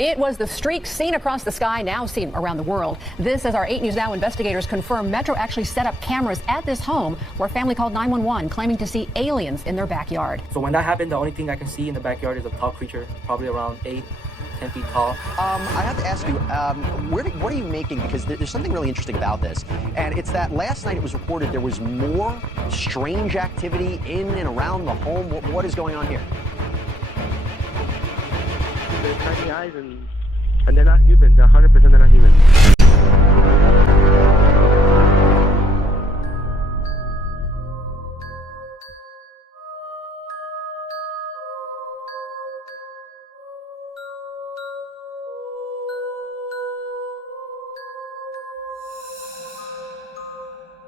It was the streak seen across the sky, now seen around the world. This as our 8 News Now investigators confirm Metro actually set up cameras at this home where a family called 911 claiming to see aliens in their backyard. So when that happened, the only thing I can see in the backyard is a tall creature, probably around 8, 10 feet tall. I have to ask you, what are you making? Because there's something really interesting about this. And it's that last night it was reported there was more strange activity in and around the home. What is going on here? They're tiny eyes and they're not human. They're 100% they're not human.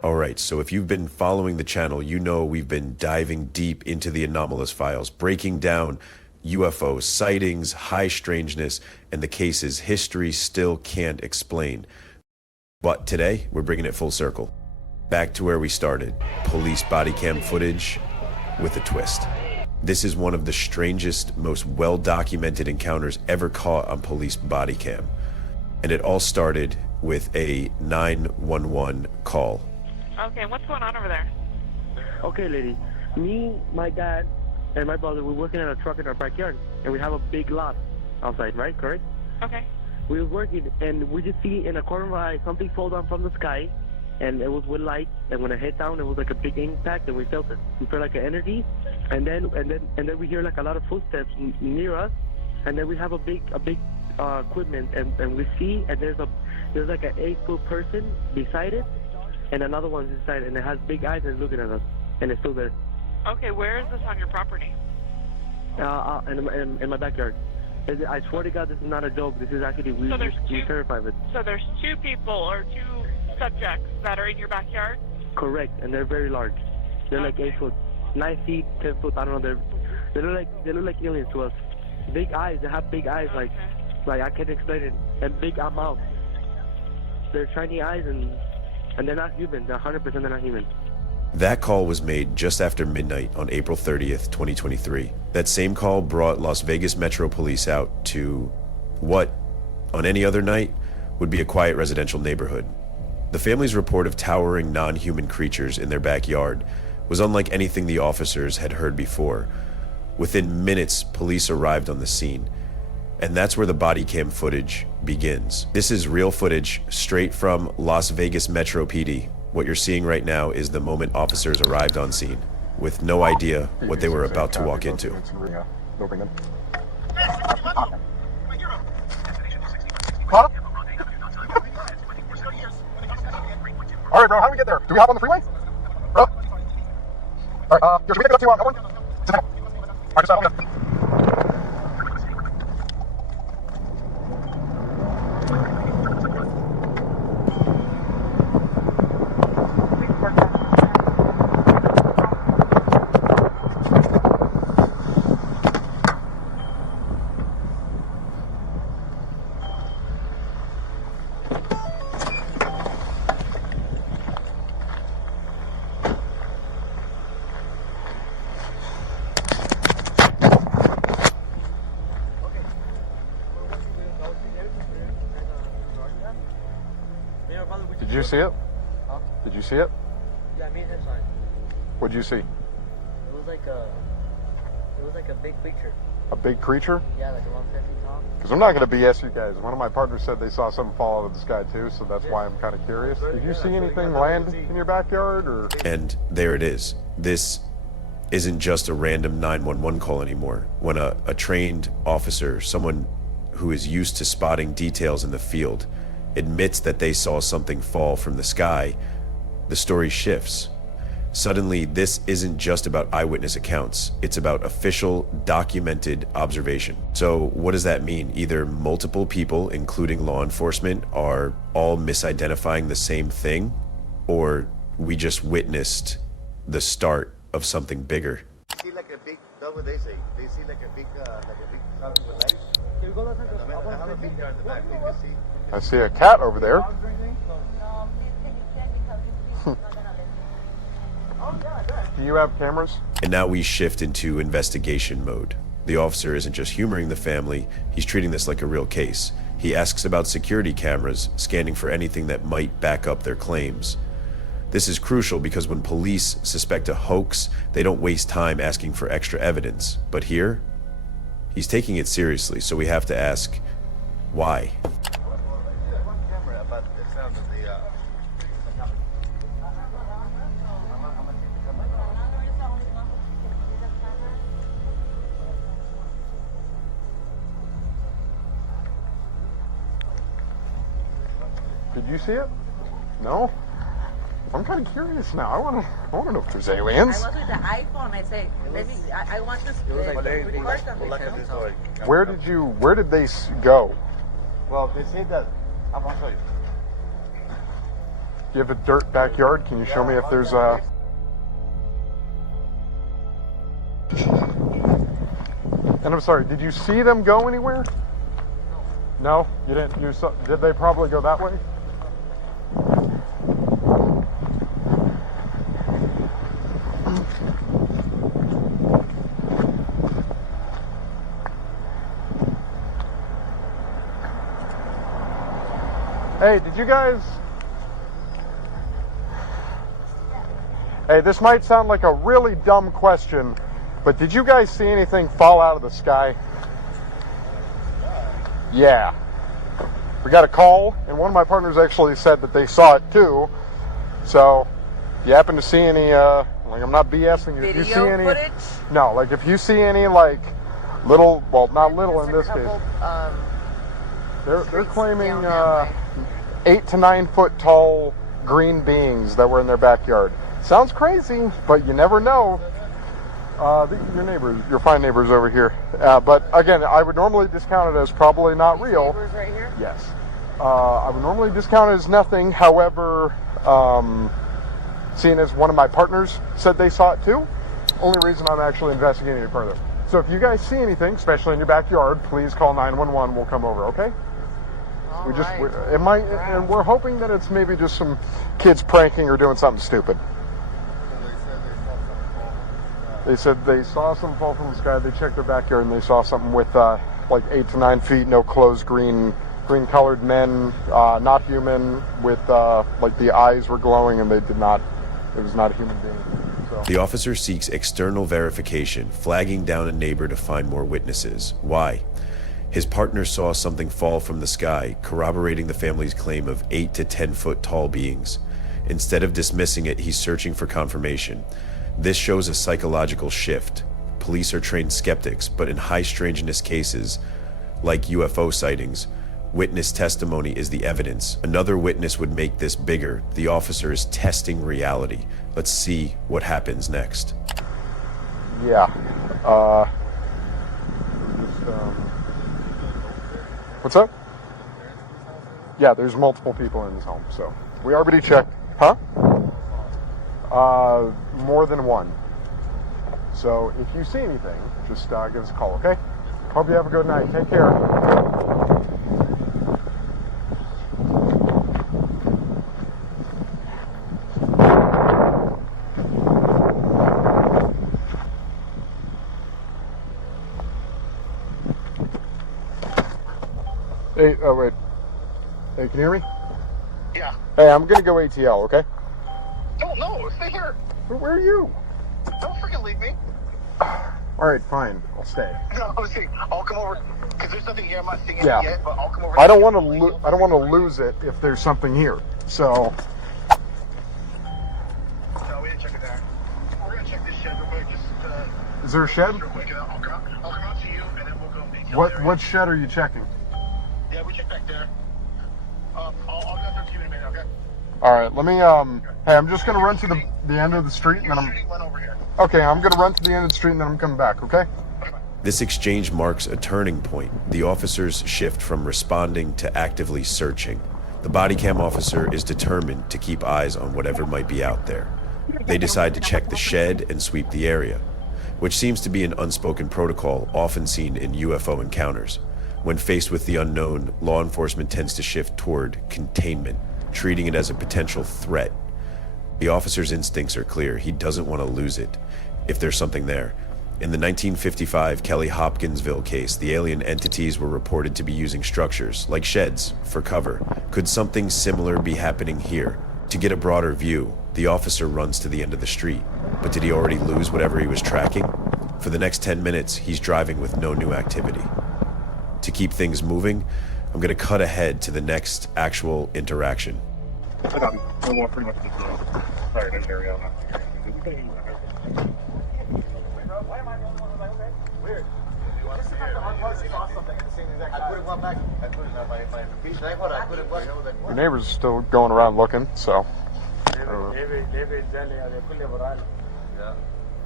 All right, so if you've been following the channel, you know we've been diving deep into the anomalous files, breaking down UFO sightings, high strangeness, and the cases history still can't explain. But today, we're bringing it full circle. Back to where we started, police body cam footage with a twist. This is one of the strangest, most well-documented encounters ever caught on police body cam. And it all started with a 911 call. Okay, what's going on over there? Okay, lady. Me, my dad, and my brother, we're working on a truck in our backyard, and we have a big lot outside, right? Correct? Okay. We were working, and we just see in a corner of our eye something fall down from the sky, and it was with light. And when it hit down, it was like a big impact, and we felt it. We felt like an energy, and then we hear like a lot of footsteps near us, and then we have a big equipment, and we see, and there's like an 8-foot person beside it, and another one's inside, and it has big eyes and it's looking at us, and it's still there. Okay, where is this on your property? In my backyard. I swear to God, this is not a joke. This is actually, we're terrified of it. So there's 2 people or 2 subjects that are in your backyard? Correct, and they're very large. They're like 8 foot, 9 feet, 10 foot. I don't know. They look like aliens to us. Big eyes. They have big eyes, like I can't explain it. And big mouth. They're shiny eyes, and they're not human. They're 100% they're not human. That call was made just after midnight on April 30th, 2023. That same call brought Las Vegas Metro Police out to what, on any other night, would be a quiet residential neighborhood. The family's report of towering non-human creatures in their backyard was unlike anything the officers had heard before. Within minutes, police arrived on the scene. And that's where the body cam footage begins. This is real footage straight from Las Vegas Metro PD. What you're seeing right now is the moment officers arrived on scene, with no idea what they were about to walk into. All right, bro, how do we get there? Do we hop on the freeway? Bro? All right, should we pick it up to Kenmore? All right, just hold on. Did you see it? Huh? Did you see it? Yeah, me and him saw it. What'd you see? It was like a big creature. A big creature? Yeah, like around 10 feet tall. Because I'm not going to BS you guys. One of my partners said they saw something fall out of the sky too, so that's why I'm kind of curious. Did you see anything land in your backyard, or? And there it is. This isn't just a random 911 call anymore. When a trained officer, someone who is used to spotting details in the field, admits that they saw something fall from the sky, the story shifts. Suddenly, this isn't just about eyewitness accounts. It's about official, documented observation. So what does that mean? Either multiple people, including law enforcement, are all misidentifying the same thing, or we just witnessed the start of something bigger. See like a big, that's what they say. They see like a big something with legs. I have a big there in the back. You can see. I see a cat over there. Do you have cameras? And now we shift into investigation mode. The officer isn't just humoring the family, he's treating this like a real case. He asks about security cameras, scanning for anything that might back up their claims. This is crucial because when police suspect a hoax, they don't waste time asking for extra evidence. But here, he's taking it seriously, so we have to ask, why? Did you see it? No? I'm kind of curious now. I want to know if there's aliens. I was with the iPhone. I say, maybe I want to record something. Where did they go? Well, they say that. I'm going to show you. You have a dirt backyard? Can you show me if there's a... And I'm sorry, did you see them go anywhere? No? You didn't? Did they probably go that way? Hey, did you guys... Hey, this might sound like a really dumb question, but did you guys see anything fall out of the sky? Yeah. We got a call, and one of my partners actually said that they saw it too. So, if you happen to see any, like, I'm not BSing you. If you see any... footage? No, like, if you see any, like, little... Well, not little in this case. They're claiming 8 to 9 foot tall green beings that were in their backyard. Sounds crazy, but you never know. Your neighbors, your fine neighbors over here. But again, I would normally discount it as probably not real. Neighbors right here? Yes. I would normally discount it as nothing. However, seeing as one of my partners said they saw it too, only reason I'm actually investigating it further. So if you guys see anything, especially in your backyard, please call 911. We'll come over, okay? It might, and we're hoping that it's maybe just some kids pranking or doing something stupid. They said they saw something fall from the sky. They checked their backyard and they saw something with like 8 to 9 feet, no clothes, green-colored men, not human, with like the eyes were glowing, and it was not a human being. So. The officer seeks external verification, flagging down a neighbor to find more witnesses. Why? His partner saw something fall from the sky, corroborating the family's claim of 8 to 10 foot tall beings. Instead of dismissing it, he's searching for confirmation. This shows a psychological shift. Police are trained skeptics, but in high strangeness cases, like UFO sightings, witness testimony is the evidence. Another witness would make this bigger. The officer is testing reality. Let's see what happens next. Yeah. What's up? Yeah, there's multiple people in this home, so we already checked. Huh? More than one. So if you see anything, just give us a call, okay? Hope you have a good night. Take care. Hey, oh wait. Hey, can you hear me? Yeah. Hey, I'm gonna go ATL, okay? No, stay here. Where are you? Don't freaking leave me. Alright, fine. I'll stay. No, see, I'll come over, because there's nothing here. I'm not seeing it Yeah. yet, but I'll come over. I don't want to lose it if there's something here. So. No, we didn't check it there. We're gonna check this shed real quick. Just. Is there a shed? Real quick, and I'll come out to you, and then we'll go detail there. What shed are you checking? Yeah, we check back there. I'll go through to you in a minute, okay? All right, let me. Hey, I'm just gonna run to the end of the street, and then I'm. Over here. Okay, I'm gonna run to the end of the street, and then I'm coming back. Okay. This exchange marks a turning point. The officers shift from responding to actively searching. The body cam officer is determined to keep eyes on whatever might be out there. They decide to check the shed and sweep the area, which seems to be an unspoken protocol often seen in UFO encounters. When faced with the unknown, law enforcement tends to shift toward containment, treating it as a potential threat. The officer's instincts are clear. He doesn't want to lose it, if there's something there. In the 1955 Kelly Hopkinsville case, the alien entities were reported to be using structures, like sheds, for cover. Could something similar be happening here? To get a broader view, the officer runs to the end of the street. But did he already lose whatever he was tracking? For the next 10 minutes, he's driving with no new activity. To keep things moving, I'm going to cut ahead to the next actual interaction. I got him. I'm going pretty much this sorry, area. Weird. I put it one back. I put it on my piece. I put it one. Your neighbors are still going around looking, so.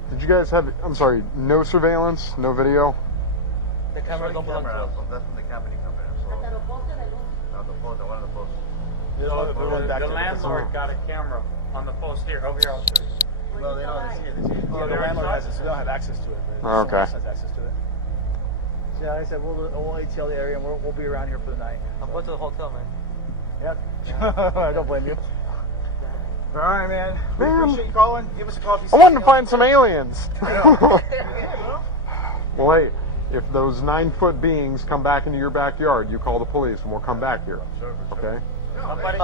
Did you guys have, I'm sorry, no surveillance, no video? The camera don't belong to us. That's when the company comes in. So, the post, one of the posts. The landlord got a camera on the post here. Over here, I'll show you. No, they don't see it. Yeah, the landlord has it. They don't have access to it. Oh, okay. Someone else has access to it. So, yeah, like I said, we'll ATL the area and we'll be around here for the night. I'm going to the hotel, man. Yep. I don't blame you. All right, man. We appreciate you calling. Give us a coffee. I wanted to find some aliens. Well, hey, if those 9-foot beings come back into your backyard, you call the police and we'll come back here. Okay? Somebody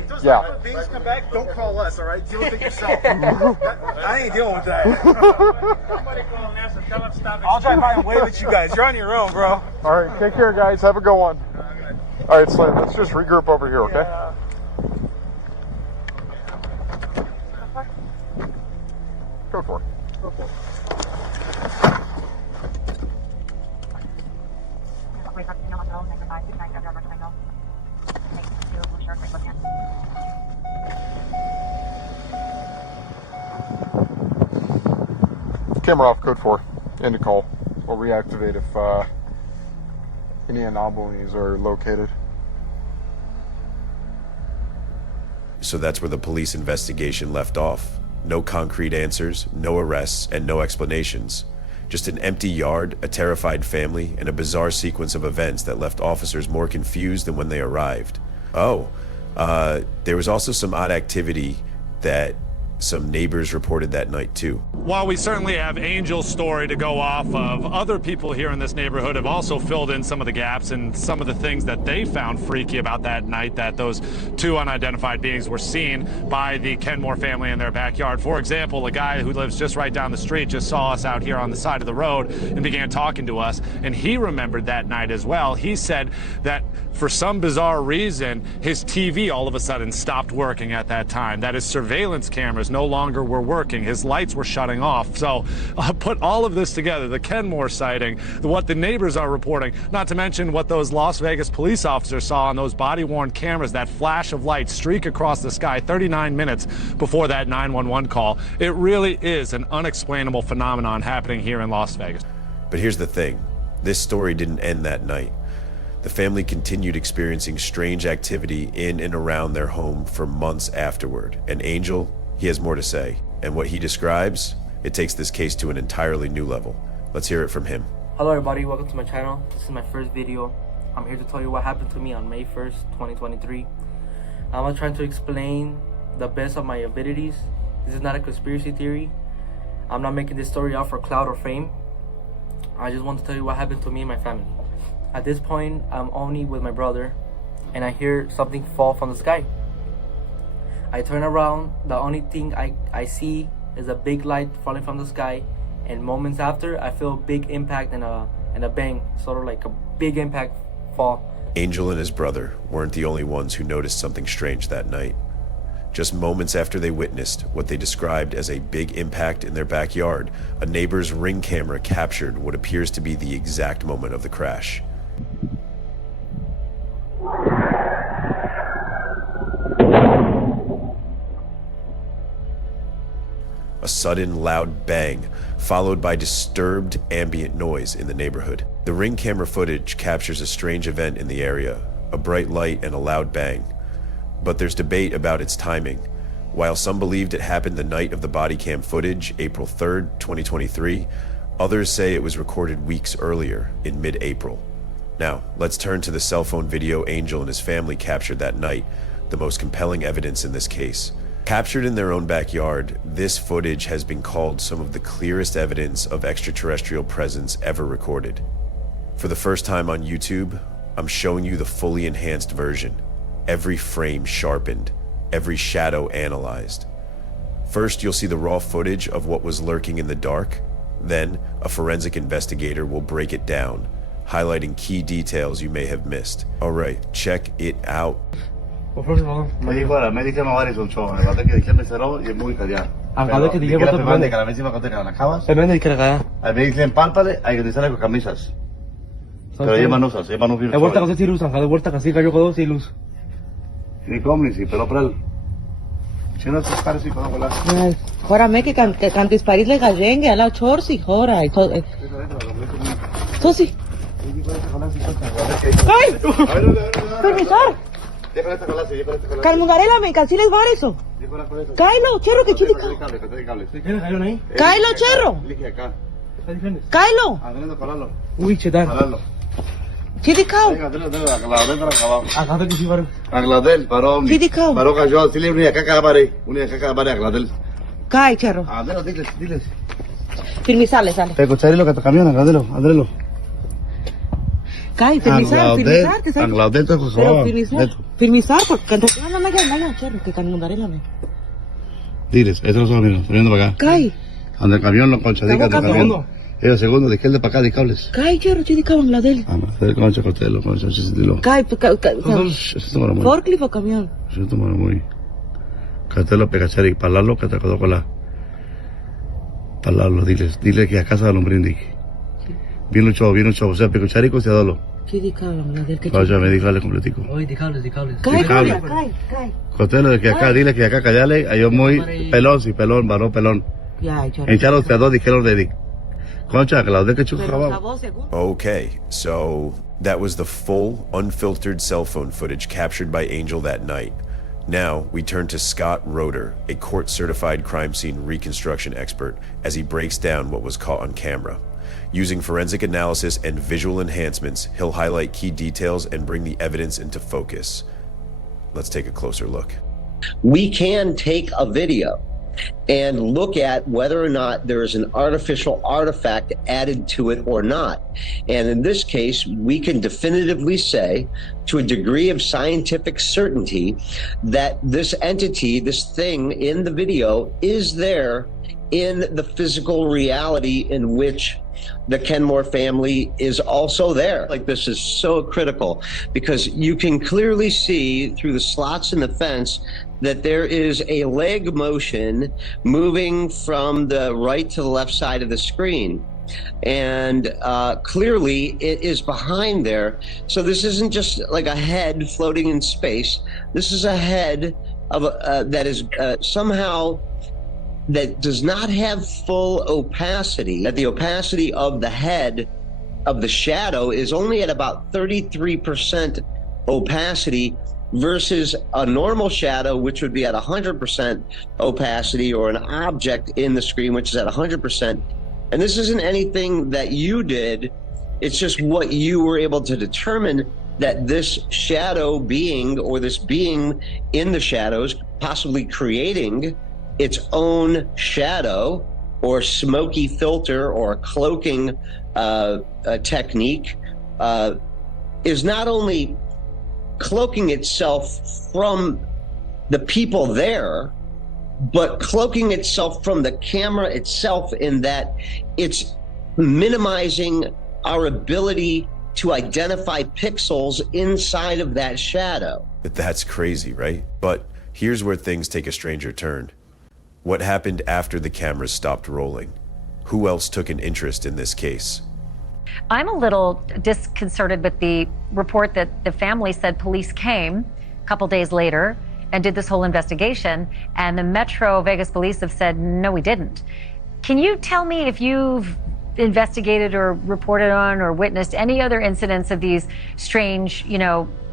if those Yeah. things come back, don't call us, all right? Deal with it yourself. I ain't dealing with that. Somebody call and ask them, tell them stop. I'll drive by and wave at you guys. You're on your own, bro. All right, take care, guys. Have a good one. All right, Slim, let's just regroup over here, okay? Yeah. Go for it. Camera off, code 4. End of call. We'll reactivate if any anomalies are located. So that's where the police investigation left off. No concrete answers, no arrests, and no explanations. Just an empty yard, a terrified family, and a bizarre sequence of events that left officers more confused than when they arrived. There was also some odd activity that some neighbors reported that night too. While we certainly have Angel's story to go off of, other people here in this neighborhood have also filled in some of the gaps and some of the things that they found freaky about that night that those two unidentified beings were seen by the Kenmore family in their backyard. For example, a guy who lives just right down the street just saw us out here on the side of the road and began talking to us, and he remembered that night as well. He said that for some bizarre reason, his TV all of a sudden stopped working at that time, that his surveillance cameras no longer were working, his lights were shutting off. So put all of this together, the Kenmore sighting, what the neighbors are reporting, not to mention what those Las Vegas police officers saw on those body-worn cameras, that flash of light streak across the sky 39 minutes before that 911 call. It really is an unexplainable phenomenon happening here in Las Vegas. But here's the thing, this story didn't end that night. The family continued experiencing strange activity in and around their home for months afterward. And Angel, he has more to say. And what he describes, it takes this case to an entirely new level. Let's hear it from him. Hello everybody, welcome to my channel. This is my first video. I'm here to tell you what happened to me on May 1st, 2023. I'm trying to explain the best of my abilities. This is not a conspiracy theory. I'm not making this story out for clout or fame. I just want to tell you what happened to me and my family. At this point, I'm only with my brother, and I hear something fall from the sky. I turn around, the only thing I see is a big light falling from the sky, and moments after, I feel a big impact and a bang, sort of like a big impact fall. Angel and his brother weren't the only ones who noticed something strange that night. Just moments after they witnessed what they described as a big impact in their backyard, a neighbor's Ring camera captured what appears to be the exact moment of the crash. A sudden loud bang, followed by disturbed ambient noise in the neighborhood. The Ring camera footage captures a strange event in the area, a bright light and a loud bang. But there's debate about its timing. While some believed it happened the night of the body cam footage, April 3rd, 2023, others say it was recorded weeks earlier, in mid-April. Now, let's turn to the cell phone video Angel and his family captured that night, the most compelling evidence in this case. Captured in their own backyard, this footage has been called some of the clearest evidence of extraterrestrial presence ever recorded. For the first time on YouTube, I'm showing you the fully enhanced version. Every frame sharpened, every shadow analyzed. First, you'll see the raw footage of what was lurking in the dark. Then, a forensic investigator will break it down, highlighting key details you may have missed. Alright, check it out. Me dijo a la médica no vale son show. El vato que dije me cerró y es muy callado. Acá que dije que la que la vez iba a contar que la acabas. A mí dicen pálpale, hay que utilizarla con camisas. Pero ella no usa, ella no firma. De vuelta casi sí luz, de vuelta casi cayó con dos y luz. Ni comni, si pero pral. Si no se para si puedo volar. Hora me que cantis París le gallengue a la chorsi, hora. Sosi. ¡Ay! ¡Permisar! Calmungarela, me cansiles bar eso. Cailo, cherro, que chili. Cailo, cherro. Cailo. Uy, chetan. Chili cao. Agladel, varón. Chili cao. Varón cayó, si le unía caca bare, Agladel. Cai, cherro. Adelo, diles. Firmisarle, sale. Te escucharé lo que te camiona, Agladelo. Cai, firmisar, que sale. Agladel te acusó. Pero firmisar, porque no, cherro, que calmungarela me. Diles, eso lo son amigos, poniendo para acá. Cai. Ande el camión, los conchadicas del camión. Segundo, de izquierda para acá, de cables. Cai, cherro, chili cao, Agladel. Hacer concha, cortelo, concha, chistilo. Cai, forklift o camión. Yo tomo muy. Cartelo, pegachari, palarlo, que te acordó con la. Palarlo, dile que a casa de hombre indique. Bien un show, o sea, pegachari, se adolo. Chili cao, Agladel, que vaya, me dijo, completico. Oye, de cables. Cai. Cortelo, de que acá, dile que acá callale, hay muy pelón, sí, pelón, varón, pelón. Ya, cherro. Enchalo, te adoro, dijeron de concha, Claudia, que chulo. Okay, so that was the full, unfiltered cell phone footage captured by Angel that night. Now, we turn to Scott Roeder, a court-certified crime scene reconstruction expert, as he breaks down what was caught on camera. Using forensic analysis and visual enhancements, he'll highlight key details and bring the evidence into focus. Let's take a closer look. We can take a video and look at whether or not there is an artificial artifact added to it or not. And in this case, we can definitively say, to a degree of scientific certainty, that this entity, this thing in the video, is there in the physical reality in which the Kenmore family is also there. Like, this is so critical because you can clearly see through the slots in the fence that there is a leg motion moving from the right to the left side of the screen. And clearly it is behind there. So this isn't just like a head floating in space. This is a head of that is somehow that does not have full opacity, that the opacity of the head of the shadow is only at about 33% opacity versus a normal shadow, which would be at 100% opacity, or an object in the screen, which is at 100%. And this isn't anything that you did. It's just what you were able to determine, that this shadow being, or this being in the shadows, possibly creating its own shadow or smoky filter or cloaking technique, is not only cloaking itself from the people there, but cloaking itself from the camera itself, in that it's minimizing our ability to identify pixels inside of that shadow. That's crazy, right? But here's where things take a stranger turn. What happened after the cameras stopped rolling? Who else took an interest in this case? I'm a little disconcerted with the report that the family said police came a couple days later and did this whole investigation, and the Metro Vegas police have said, no, we didn't. Can you tell me if you've investigated or reported on or witnessed any other incidents of these strange,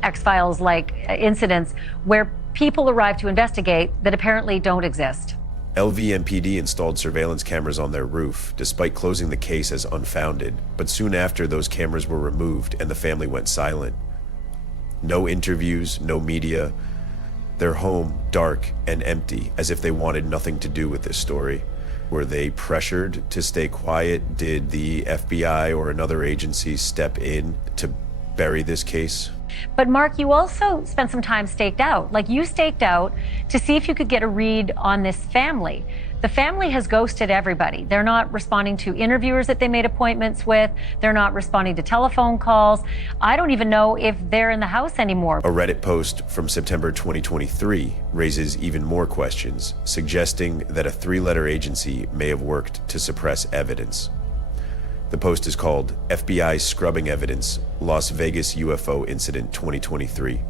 X-Files like incidents where people arrive to investigate that apparently don't exist? LVMPD installed surveillance cameras on their roof, despite closing the case as unfounded. But soon after, those cameras were removed and the family went silent. No interviews, no media. Their home dark and empty, as if they wanted nothing to do with this story. Were they pressured to stay quiet? Did the FBI or another agency step in to bury this case? But Mark, you also spent some time staked out. Like, you staked out to see if you could get a read on this family. The family has ghosted everybody. They're not responding to interviewers that they made appointments with. They're not responding to telephone calls. I don't even know if they're in the house anymore. A Reddit post from September 2023 raises even more questions, suggesting that a three-letter agency may have worked to suppress evidence. The post is called FBI Scrubbing Evidence, Las Vegas UFO Incident 2023.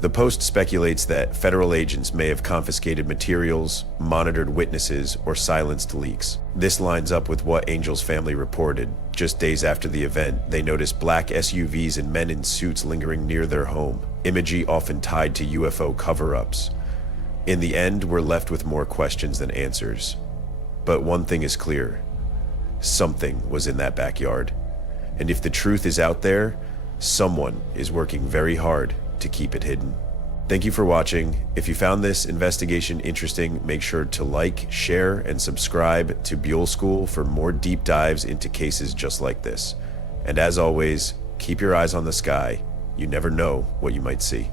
The post speculates that federal agents may have confiscated materials, monitored witnesses, or silenced leaks. This lines up with what Angel's family reported. Just days after the event, they noticed black SUVs and men in suits lingering near their home, imagery often tied to UFO cover-ups. In the end, we're left with more questions than answers. But one thing is clear. Something was in that backyard. And if the truth is out there, someone is working very hard to keep it hidden. Thank you for watching. If you found this investigation interesting, make sure to like, share, and subscribe to Buell School for more deep dives into cases just like this. And as always, keep your eyes on the sky. You never know what you might see.